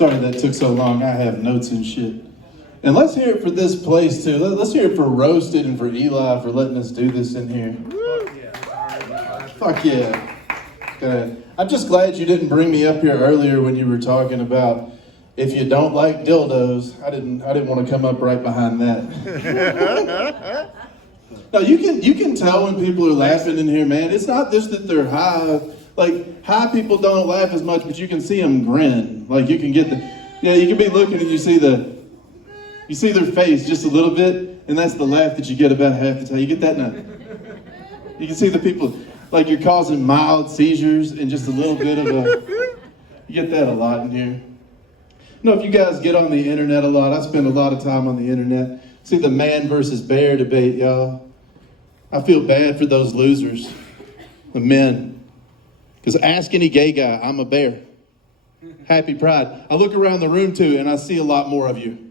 Sorry that took so long. I have notes and shit. And let's hear it for this place too. Let's hear it for Roasted and for Eli for letting us do this in here. Fuck yeah. Good. I'm just glad you didn't bring me up here earlier when you were talking about if you don't like dildos. I didn't want to come up right behind that. No, you can tell when people are laughing in here, man. It's not just that they're high. Like, high people don't laugh as much, but you can see them grin. Like, you can get you can be looking and you see their face just a little bit, and that's the laugh that you get about half the time. You get that now? You can see the people, like you're causing mild seizures and just a little bit of you get that a lot in here. You know, if you guys get on the internet a lot, I spend a lot of time on the internet. See the man versus bear debate, y'all. I feel bad for those losers, the men. Because ask any gay guy, I'm a bear. Happy Pride. I look around the room too, and I see a lot more of you.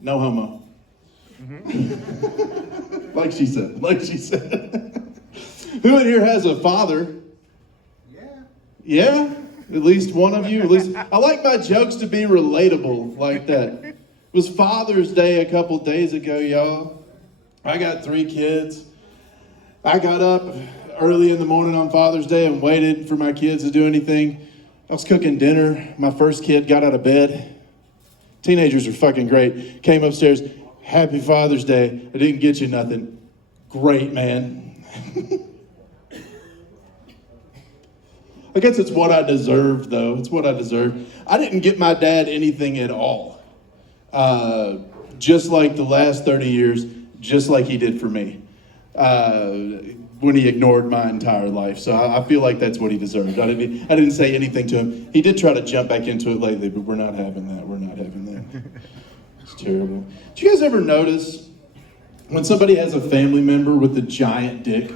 No homo. Mm-hmm. Like she said. Who in here has a father? Yeah? At least one of you? At least I like my jokes to be relatable like that. It was Father's Day a couple days ago, y'all. I got 3 kids. I got up early in the morning on Father's Day and waited for my kids to do anything. I was cooking dinner. My first kid got out of bed. Teenagers are fucking great. Came upstairs. Happy Father's Day. I didn't get you nothing. Great, man. I guess it's what I deserved, though. It's what I deserved. I didn't get my dad anything at all. Just like the last 30 years, just like he did for me. When he ignored my entire life. So I feel like that's what he deserved. I didn't say anything to him. He did try to jump back into it lately, but we're not having that. We're not having that. It's terrible. Do you guys ever notice when somebody has a family member with a giant dick?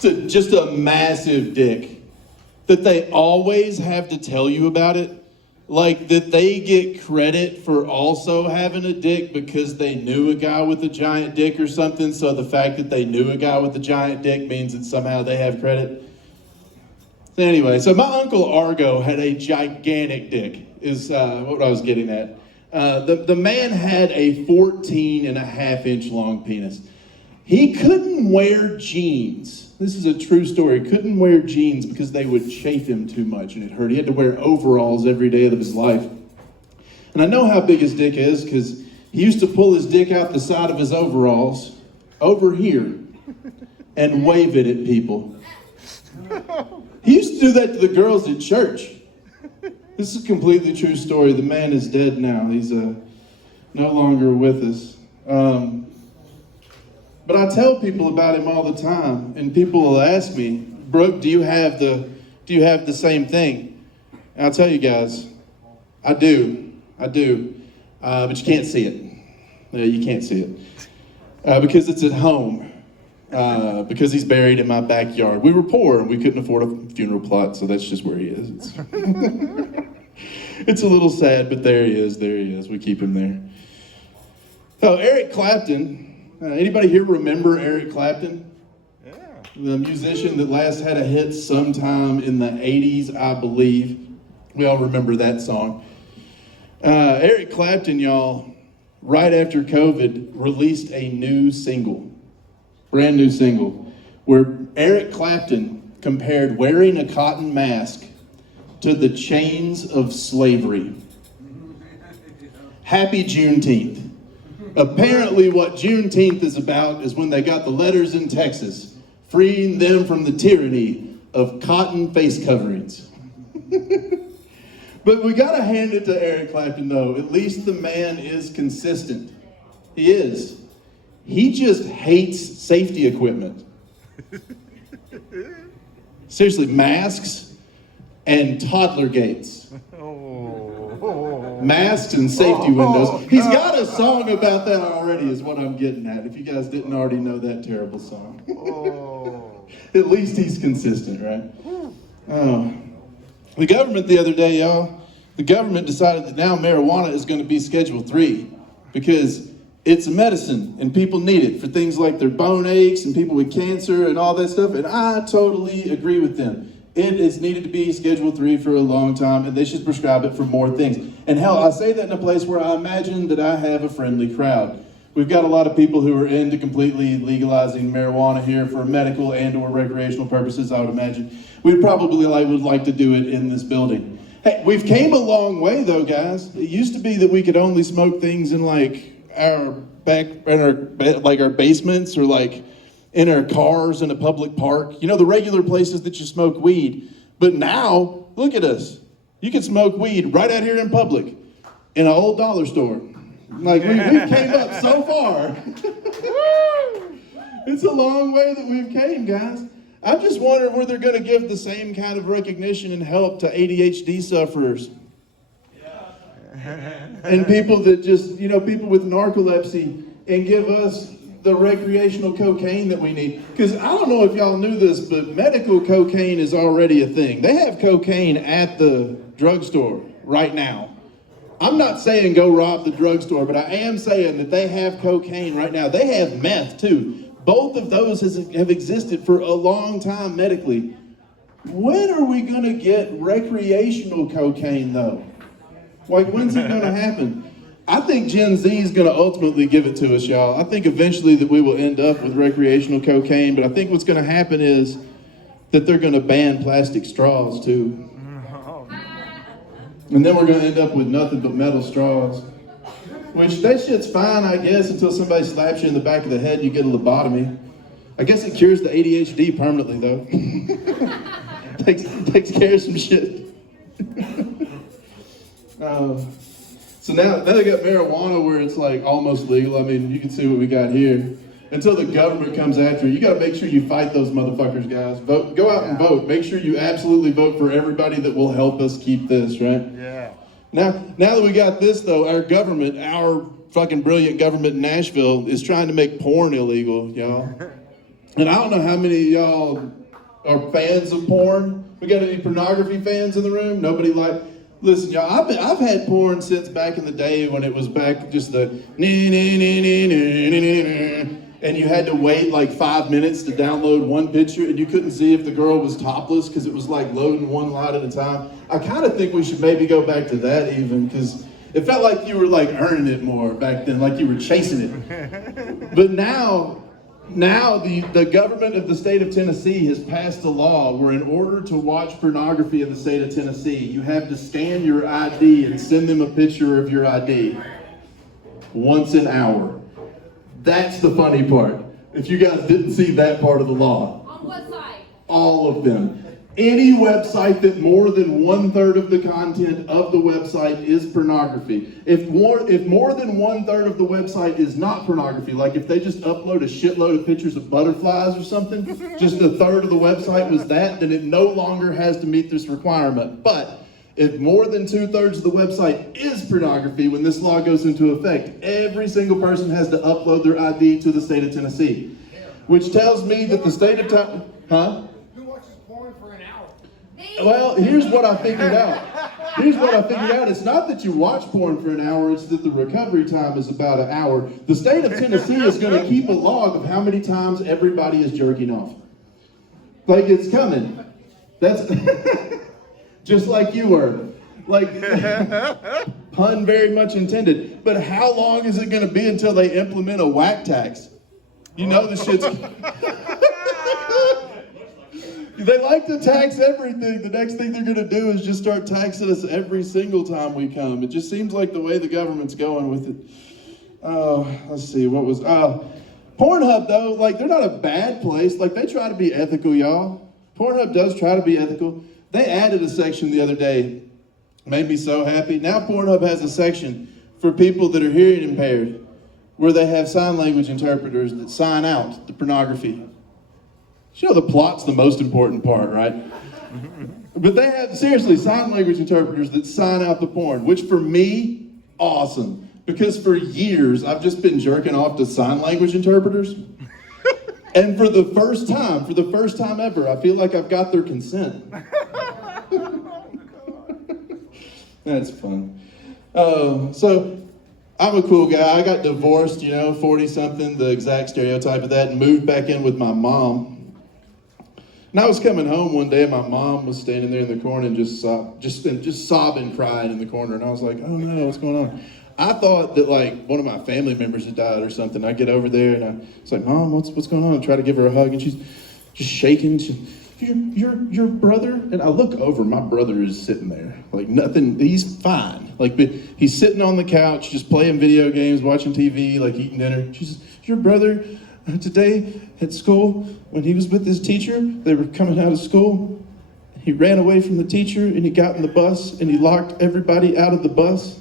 Just a massive dick. That they always have to tell you about it. Like that they get credit for also having a dick because they knew a guy with a giant dick or something. So the fact that they knew a guy with a giant dick means that somehow they have credit. Anyway, so my Uncle Argo had a gigantic dick, is what I was getting at. The man had a 14.5-inch long penis. He couldn't wear jeans. This is a true story. Couldn't wear jeans because they would chafe him too much and it hurt. He had to wear overalls every day of his life. And I know how big his dick is because he used to pull his dick out the side of his overalls over here and wave it at people. He used to do that to the girls at church. This is a completely true story. The man is dead now. He's no longer with us. But I tell people about him all the time, and people will ask me, Brooke, do you have the same thing? And I'll tell you guys, I do. But you can't see it. You can't see it. Because it's at home. Because he's buried in my backyard. We were poor and we couldn't afford a funeral plot, so that's just where he is. It's a little sad, but there he is. We keep him there. Oh, Eric Clapton. Anybody here remember Eric Clapton? Yeah. The musician that last had a hit sometime in the 80s, I believe. We all remember that song. Eric Clapton, y'all, right after COVID, released a new single. Brand new single. Where Eric Clapton compared wearing a cotton mask to the chains of slavery. Happy Juneteenth. Apparently what Juneteenth is about is when they got the letters in Texas, freeing them from the tyranny of cotton face coverings. But we gotta hand it to Eric Clapton though. At least the man is consistent. He is. He just hates safety equipment. Seriously, masks and toddler gates. Masks and safety windows. He's got a song about that already is what I'm getting at. If you guys didn't already know that terrible song. At least he's consistent, right? Oh. The government the other day, y'all, the government decided that now marijuana is going to be Schedule 3 because it's a medicine and people need it for things like their bone aches and people with cancer and all that stuff. And I totally agree with them. It is needed to be Schedule 3 for a long time, and they should prescribe it for more things. And hell, I say that in a place where I imagine that I have a friendly crowd. We've got a lot of people who are into completely legalizing marijuana here for medical and or recreational purposes, I would imagine. We'd probably would like to do it in this building. Hey, we've came a long way though, guys. It used to be that we could only smoke things in our basements or in our cars in a public park. You know, the regular places that you smoke weed. But now, look at us. You can smoke weed right out here in public in an old dollar store. We've came up so far. It's a long way that we've came, guys. I'm just wondering where they're going to give the same kind of recognition and help to ADHD sufferers. And people that people with narcolepsy, and give us the recreational cocaine that we need. Because I don't know if y'all knew this, but medical cocaine is already a thing. They have cocaine at the drugstore right now. I'm not saying go rob the drugstore, but I am saying that they have cocaine right now. They have meth too. Both of those have existed for a long time medically. When are we going to get recreational cocaine though? When's it going to happen? I think Gen Z is going to ultimately give it to us, y'all. I think eventually that we will end up with recreational cocaine, but I think what's going to happen is that they're going to ban plastic straws too. And then we're going to end up with nothing but metal straws. Which, that shit's fine, I guess, until somebody slaps you in the back of the head and you get a lobotomy. I guess it cures the ADHD permanently, though. takes care of some shit. So now they got marijuana where it's almost legal. I mean, you can see what we got here. Until the government comes after you, you got to make sure you fight those motherfuckers, guys. Vote. Go out and vote. Make sure you absolutely vote for everybody that will help us keep this, right? Yeah. Now that we got this, though, our government, our fucking brilliant government in Nashville is trying to make porn illegal, y'all. And I don't know how many of y'all are fans of porn. We got any pornography fans in the room? Nobody Listen, y'all, I've had porn since back in the day when it was back just the and you had to wait 5 minutes to download one picture and you couldn't see if the girl was topless because it was loading one lot at a time. I kind of think we should maybe go back to that even because it felt like you were earning it more back then, like you were chasing it. But now the government of the state of Tennessee has passed a law where in order to watch pornography in the state of Tennessee, you have to scan your ID and send them a picture of your ID once an hour. That's the funny part. If you guys didn't see that part of the law. On what side? All of them. Any website that more than 1/3 of the content of the website is pornography. If more than 1/3 of the website is not pornography, like if they just upload a shitload of pictures of butterflies or something, just 1/3 of the website was that, then it no longer has to meet this requirement. But if more than 2/3 of the website is pornography, when this law goes into effect, every single person has to upload their ID to the state of Tennessee. Which tells me that the state of Huh? Who watches porn for an hour? Well, here's what I figured out. It's not that you watch porn for an hour, it's that the recovery time is about an hour. The state of Tennessee is going to keep a log of how many times everybody is jerking off. It's coming. That's just like you were. Pun very much intended. But how long is it going to be until they implement a whack tax? You know the shit's... They like to tax everything. The next thing they're going to do is just start taxing us every single time we come. It just seems like the way the government's going with it. Let's see, what was... Pornhub, though, they're not a bad place. They try to be ethical, y'all. Pornhub does try to be ethical. They added a section the other day. Made me so happy. Now Pornhub has a section for people that are hearing impaired where they have sign language interpreters that sign out the pornography. You know the plot's the most important part, right? But they have, seriously, sign language interpreters that sign out the porn, which for me, awesome. Because for years, I've just been jerking off to sign language interpreters. And for the first time ever, I feel like I've got their consent. That's fun. So I'm a cool guy. I got divorced, 40-something, the exact stereotype of that, and moved back in with my mom. And I was coming home one day, and my mom was standing there in the corner and just sobbing, crying in the corner. And I was like, oh no, what's going on? I thought that like one of my family members had died or something. I get over there and I was like, Mom, what's going on? I try to give her a hug, and she's just shaking. Your brother? And I look over, my brother is sitting there, like nothing, he's fine. Like, but he's sitting on the couch, just playing video games, watching TV, like eating dinner. She says, your brother, today at school, when he was with his teacher, they were coming out of school. He ran away from the teacher and he got in the bus and he locked everybody out of the bus.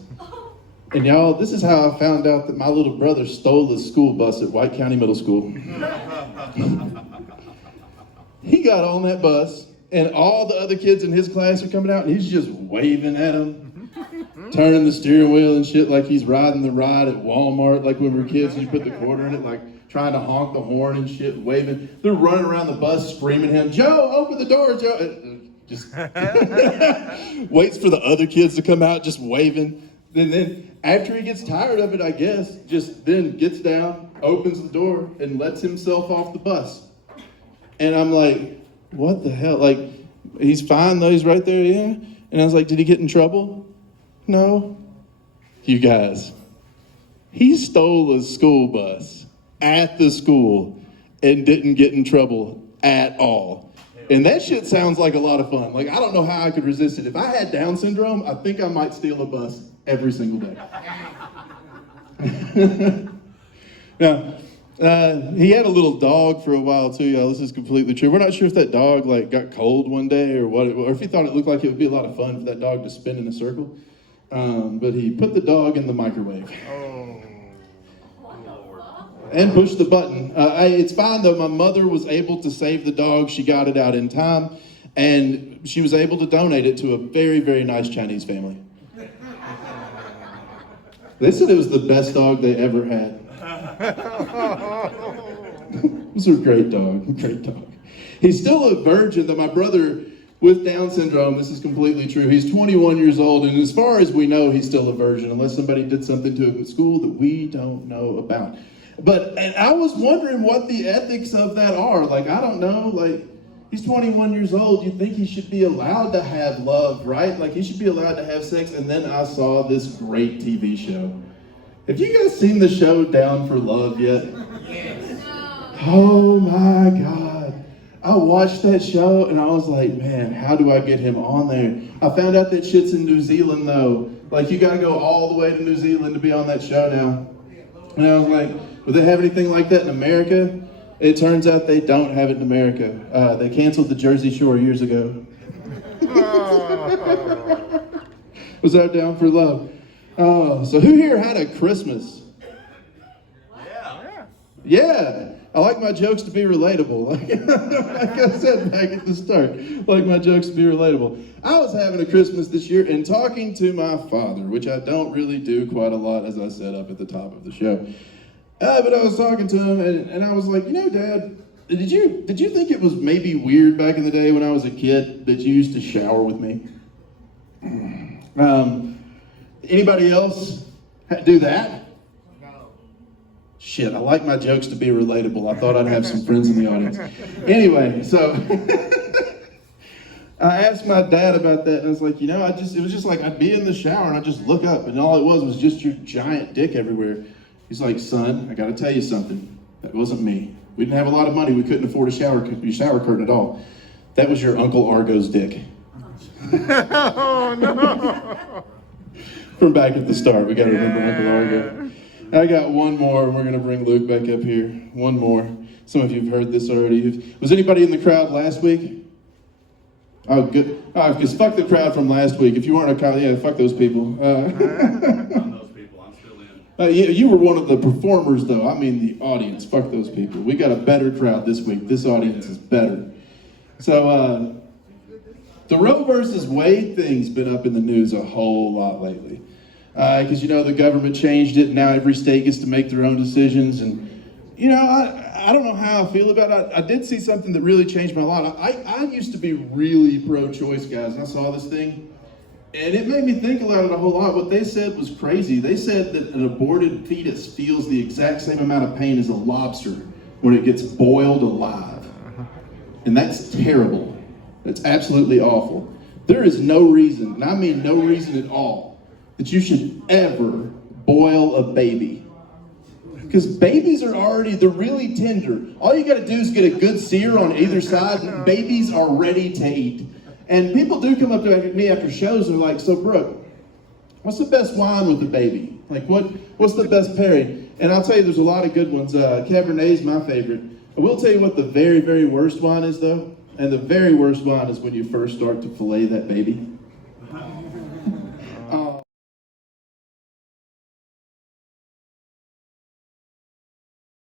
And y'all, this is how I found out that my little brother stole the school bus at White County Middle School. He got on that bus, and all the other kids in his class are coming out, and he's just waving at them, turning the steering wheel and shit like he's riding the ride at Walmart, like when we were kids and you put the quarter in it, like trying to honk the horn and shit, waving. They're running around the bus screaming at him, Joe, open the door, Joe. Just waits for the other kids to come out, just waving. Then after he gets tired of it, I guess, just then gets down, opens the door, and lets himself off the bus. And I'm like, what the hell? Like, he's fine though, he's right there, yeah? And I was like, did he get in trouble? No. You guys, he stole a school bus at the school and didn't get in trouble at all. And that shit sounds like a lot of fun. Like, I don't know how I could resist it. If I had Down syndrome, I think I might steal a bus every single day. Now, he had a little dog for a while too, y'all. This is completely true. We're not sure if that dog like got cold one day or what, or if he thought it looked like it would be a lot of fun for that dog to spin in a circle. But he put the dog in the microwave. And pushed the button. It's fine though. My mother was able to save the dog. She got it out in time, and she was able to donate it to a very, very nice Chinese family. They said it was the best dog they ever had. It was a great dog, great dog. He's still a virgin, though. My brother with Down syndrome, this is completely true. He's 21 years old, and as far as we know, he's still a virgin, unless somebody did something to him at school that we don't know about. And I was wondering what the ethics of that are. Like, I don't know, like, he's 21 years old. You think he should be allowed to have love, right? Like, he should be allowed to have sex. And then I saw this great TV show. Have you guys seen the show Down for Love yet? Yes. Oh my God. I watched that show and I was like, man, how do I get him on there? I found out that shit's in New Zealand though. Like, you gotta go all the way to New Zealand to be on that show now. And I was like, would they have anything like that in America? It turns out they don't have it in America. They canceled the Jersey Shore years ago. Was that Down for Love? Oh, so who here had a Christmas? Yeah. I like my jokes to be relatable. Like I said back at the start, like my jokes to be relatable. I was having a Christmas this year and talking to my father, which I don't really do quite a lot, as I said up at the top of the show. But I was talking to him and I was like, you know, Dad, did you think it was maybe weird back in the day when I was a kid that you used to shower with me? Anybody else do that? No. Shit, I like my jokes to be relatable. I thought I'd have some friends in the audience. Anyway, so I asked my dad about that, and I was like, you know, it was just like I'd be in the shower and I'd just look up, and all it was just your giant dick everywhere. He's like, son, I got to tell you something. That wasn't me. We didn't have a lot of money. We couldn't afford a shower curtain at all. That was your Uncle Argo's dick. Oh no! From back at the start, we got to remember Uncle Argo. I got one more, and we're going to bring Luke back up here. One more. Some of you have heard this already. Was anybody in the crowd last week? Oh, good. Oh, because fuck the crowd from last week. If you weren't a crowd, yeah, fuck those people. I'm those people. I'm still in. You were one of the performers, though. I mean the audience. Fuck those people. We got a better crowd this week. This audience is better. So, the Roe versus Wade thing's been up in the news a whole lot lately. Because, you know, the government changed it, and now every state gets to make their own decisions. And, you know, I don't know how I feel about it. I did see something that really changed my life. I used to be really pro-choice, guys, and I saw this thing. And it made me think about it a whole lot. What they said was crazy. They said that an aborted fetus feels the exact same amount of pain as a lobster when it gets boiled alive. And that's terrible. That's absolutely awful. There is no reason, and I mean no reason at all, that you should ever boil a baby. Because babies are they're really tender. All you gotta do is get a good sear on either side, and babies are ready to eat. And people do come up to me after shows and they're like, so Brooke, what's the best wine with the baby? Like what's the best pairing? And I'll tell you, there's a lot of good ones. Cabernet's my favorite. I will tell you what the very, very worst wine is though. And the very worst wine is when you first start to fillet that baby.